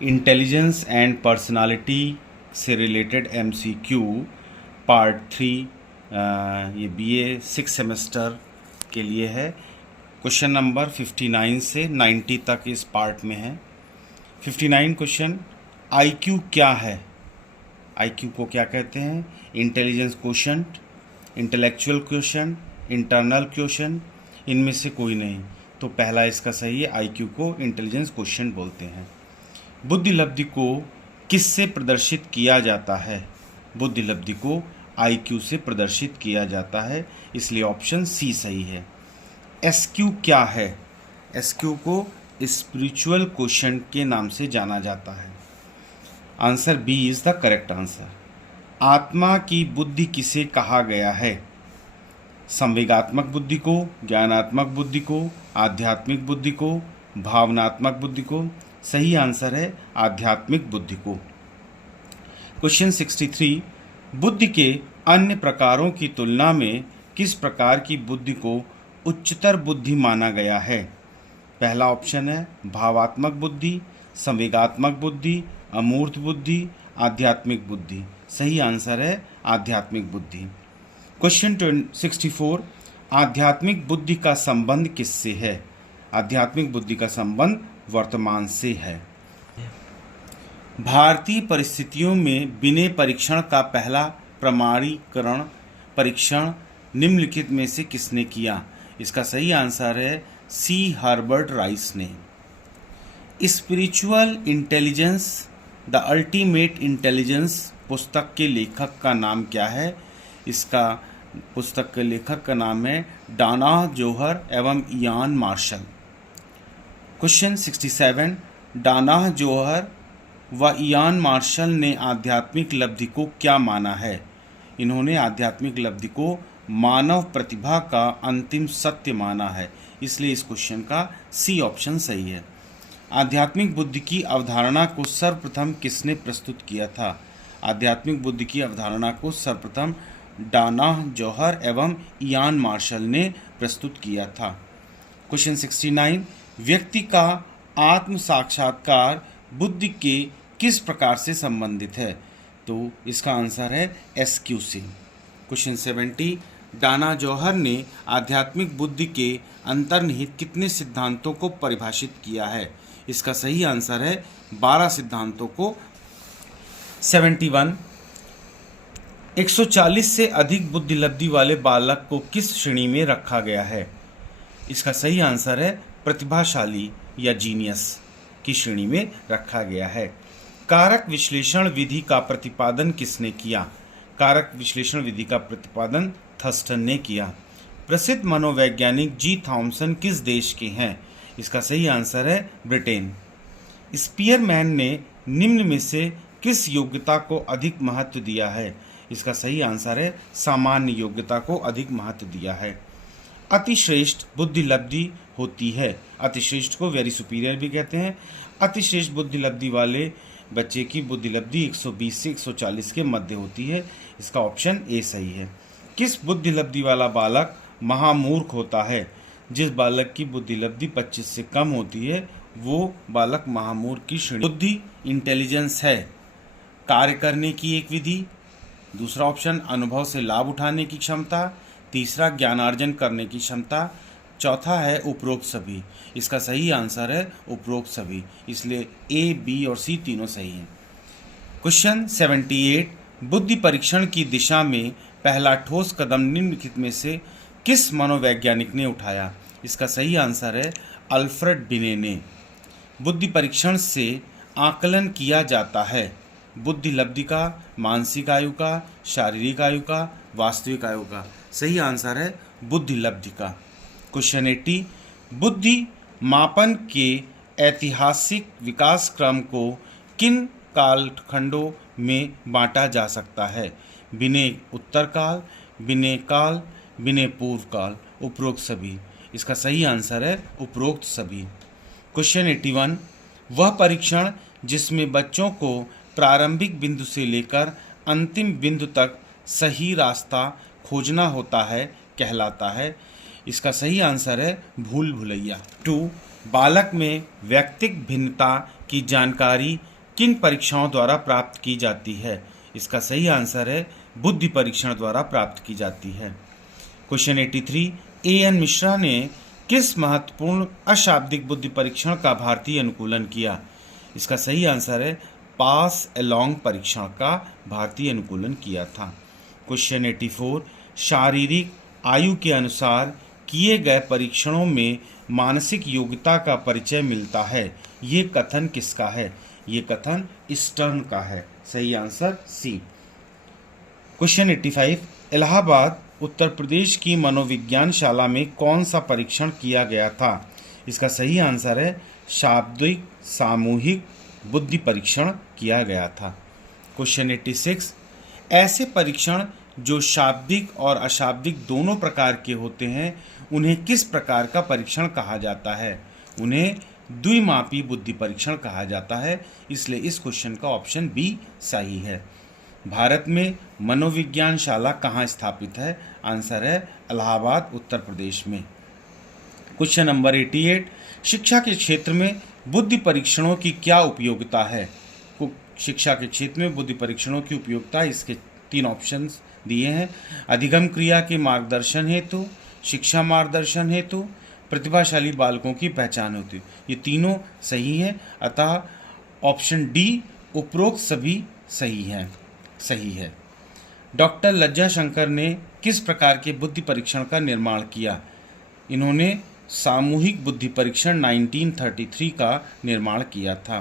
Intelligence and personality से related MCQ part 3, ये BA 6 semester के लिए है। क्वेश्चन नंबर 59 से 90 तक इस पार्ट में है। 59 क्वेश्चन, आईक्यू क्या है? आईक्यू को क्या कहते हैं? Intelligence quotient, intellectual quotient, internal quotient, इनमें से कोई नहीं। तो पहला इसका सही है, आईक्यू को इंटेलिजेंस क्वोशंट बोलते हैं। बुद्धि लब्धि को किससे प्रदर्शित किया जाता है? बुद्धि लब्धि को आईक्यू से प्रदर्शित किया जाता है, इसलिए ऑप्शन सी सही है। एसक्यू क्या है? एसक्यू को स्पिरिचुअल क्वोशंट के नाम से जाना जाता है। Answer B is the correct answer. आत्मा की बुद्धि किसे कहा गया है? संवेगात्मक बुद्धि को, ज्ञानात्मक बुद्धि को, आध्यात्मिक बुद्धि को, भावनात्मक बुद्धि को। सही आंसर है आध्यात्मिक बुद्धि को। क्वेश्चन 63, बुद्धि के अन्य प्रकारों की तुलना में किस प्रकार की बुद्धि को उच्चतर बुद्धि माना गया है? पहला ऑप्शन है भावात्मक बुद्धि, संवेगात्मक बुद्धि, अमूर्त बुद्धि, आध्यात्मिक बुद्धि। सही आंसर है आध्यात्मिक बुद्धि। क्वेश्चन 64, आध्यात्मिक बुद्धि का संबंध किससे है? आध्यात्मिक बुद्धि का संबंध वर्तमान से है। भारतीय परिस्थितियों में विनय परीक्षण का पहला प्रमाणीकरण परीक्षण निम्नलिखित में से किसने किया? इसका सही आंसर है सी हर्बर्ट राइस ने। Spiritual intelligence the ultimate intelligence पुस्तक के लेखक का नाम क्या है? इसका पुस्तक के लेखक का नाम है डाना जोहर एवं इयान मार्शल। क्वेश्चन 67, डाना जोहर व इयान मार्शल ने आध्यात्मिक लब्धि को क्या माना है? इन्होंने आध्यात्मिक लब्धि को मानव प्रतिभा का अंतिम सत्य माना है, इसलिए इस क्वेश्चन का सी ऑप्शन सही है। आध्यात्मिक बुद्धि की अवधारणा को सर्वप्रथम किसने प्रस्तुत किया था? आध्यात्मिक बुद्धि की अवधारणा को सर्वप्रथम डाना जोहर एवं इयान मार्शल ने प्रस्तुत किया था। क्वेश्चन 69, व्यक्ति का आत्म साक्षात्कार बुद्धि के किस प्रकार से संबंधित है? तो इसका आंसर है एसक्यू से। क्वेश्चन 70, डाना जोहर ने आध्यात्मिक बुद्धि के अंतर्निहित कितने सिद्धांतों को परिभाषित किया है? इसका सही आंसर है 12 सिद्धांतों को। 71, 140 से अधिक बुद्धि लब्धि वाले बालक को किस श्रेणी में रखा गया है? इसका सही आंसर है प्रतिभाशाली या जीनियस की श्रेणी में रखा गया है। कारक विश्लेषण विधि का प्रतिपादन किसने किया? कारक विश्लेषण विधि का प्रतिपादन थर्स्टन ने किया। प्रसिद्ध मनोवैज्ञानिक जी थॉमसन किस देश के हैं? इसका सही आंसर है ब्रिटेन। स्पीयरमैन ने निम्न में से किस योग्यता को अधिक महत्व दिया है? इसका सही आंसर है सामान्य योग्यता को अधिक महत्व दिया है। अतिश्रेष्ठ बुद्धि लब्धि होती है, अतिश्रेष्ठ को वेरी सुपीरियर भी कहते हैं। अतिश्रेष्ठ बुद्धि लब्धि वाले बच्चे की बुद्धि लब्धि 120 से 140 के मध्य होती है, इसका ऑप्शन ए सही है। किस बुद्धि लब्धि वाला बालक महामूर्ख होता है? जिस बालक की बुद्धि लब्धि 25 से कम होती है वो बालक महामूर्ख की श्रेणी। बुद्धि इंटेलिजेंस है कार्य करने की एक विधि, दूसरा ऑप्शन अनुभव से लाभ उठाने की क्षमता, तीसरा ज्ञानार्जन करने की क्षमता, चौथा है उपरोक्त सभी। इसका सही आंसर है उपरोक्त सभी, इसलिए ए, बी और सी तीनों सही हैं। क्वेश्चन 78, बुद्धि परीक्षण की दिशा में पहला ठोस कदम निम्नलिखित में से किस मनोवैज्ञानिक ने उठाया? इसका सही आंसर है अल्फ्रेड बिने ने। बुद्धि परीक्षण से आकलन किया जाता है बुद्धि लब्धि का, मानसिक आयु का, शारीरिक आयु का, वास्तविक आयु का। सही आंसर है बुद्धि लब्धि का। क्वेश्चन 80, बुद्धि मापन के ऐतिहासिक विकास क्रम को किन कालखंडों में बांटा जा सकता है? विनय उत्तर काल, विनय काल, विनय पूर्व काल, उपरोक्त सभी। इसका सही आंसर है उपरोक्त सभी। क्वेश्चन 81, वह परीक्षण जिसमें बच्चों को प्रारंभिक बिंदु से लेकर अंतिम बिंदु तक सही रास्ता खोजना होता है कहलाता है? इसका सही आंसर है भूल भुलैया। 2, बालक में व्यक्तिक भिन्नता की जानकारी किन परीक्षाओं द्वारा प्राप्त की जाती है? इसका सही आंसर है बुद्धि परीक्षण द्वारा प्राप्त की जाती है। Question 83, A.N. मिश्रा ने किस महत्वपूर्ण अशाब्दिक बुद्धि परीक्षण का भारतीय अनुकूलन किया? इसका सही आंसर है पास अलोंग परीक्षण का भारतीय अनुकूलन किया था। क्वेश्चन 84, शारीरिक आयु के अनुसार किए गए परीक्षणों में मानसिक योग्यता का परिचय मिलता है, ये कथन किसका है? ये कथन स्टर्न का है। सही answer C. Question 85, Allahabad Uttar Pradesh की मनोविज्ञान शाला में कौन सा परीक्षण किया गया था? इसका सही आंसर है शाब्दिक सामूहिक बुद्धि परीक्षण किया गया था। क्वेश्चन 86, ऐसे परीक्षण जो शाब्दिक और अशाब्दिक दोनों प्रकार के होते हैं उन्हें किस प्रकार का परीक्षण कहा जाता है? उन्हें द्विमापी बुद्धि परीक्षण कहा जाता है, इसलिए इस क्वेश्चन का ऑप्शन बी सही है। भारत में मनोविज्ञान शाला कहाँ स्थापित है? आंसर है इलाहाबाद उत्तर प्रदेश में। क्वेश्चन नंबर 88, शिक्षा के क्षेत्र में बुद्धि परीक्षणों की क्या उपयोगिता है? शिक्षा के क्षेत्र में बुद्धि परीक्षणों की उपयोगिता, इसके 3 ऑप्शंस दिए हैं। अधिगम क्रिया के मार्गदर्शन हेतु, शिक्षा मार्गदर्शन हेतु, प्रतिभाशाली बालकों की पहचान हेतु। ये तीनों सही हैं, अतः ऑप्शन डी उपरोक्त सभी सही है। डॉक्टर लज्जा शंकर ने किस प्रकार के बुद्धि परीक्षण का निर्माण किया? इन्होंने सामूहिक बुद्धि परीक्षण 1933 का निर्माण किया था।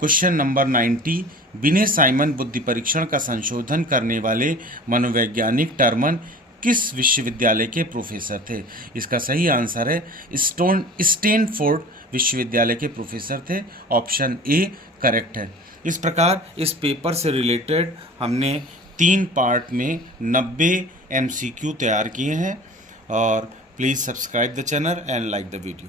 क्वेश्चन नंबर 90, बिने साइमन बुद्धि परीक्षण का संशोधन करने वाले मनोवैज्ञानिक टर्मन किस विश्वविद्यालय के प्रोफेसर थे? इसका सही आंसर है स्टैनफोर्ड विश्वविद्यालय के प्रोफेसर थे। ऑप्शन ए करेक्ट है। इस प्रकार इस पेपर से रिलेटेड हमने 3 पार्ट में 90 MCQ तैयार किए हैं और please subscribe the channel and like the video.